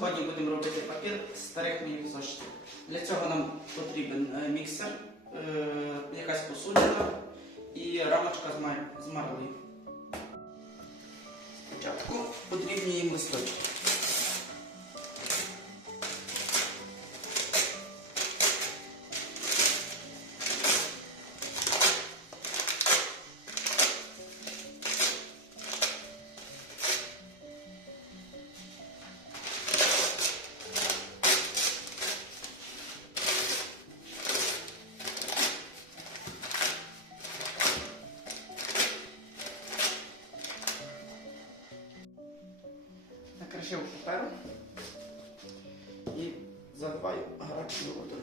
будемо робити папір з старих моїх зошитів. Для цього нам потрібен е, міксер, е, якась посудина і рамочка з марли. Спочатку потрібні їм листочки. Накришив паперу і заливаю гарячою водою.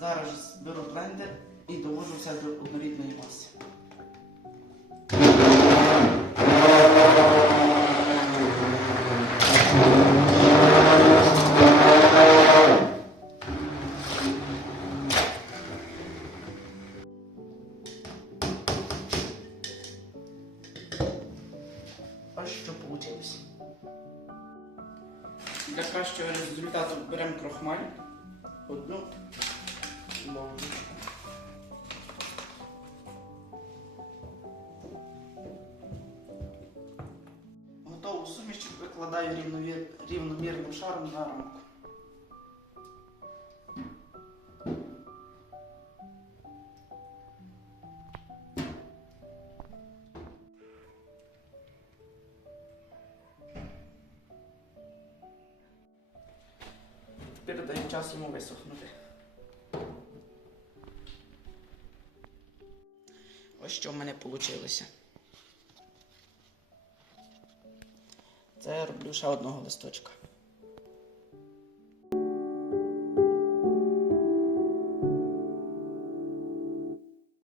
Зараз беру блендер і довожу все до однорідної маси. Що вийшло. Для кращого результату беремо крохмаль. Одну ложечку. Готову суміш викладаю рівномірним шаром на рамку. Тепер даю час йому висохнути. Ось що в мене вийшло. Це я роблю ще одного листочка.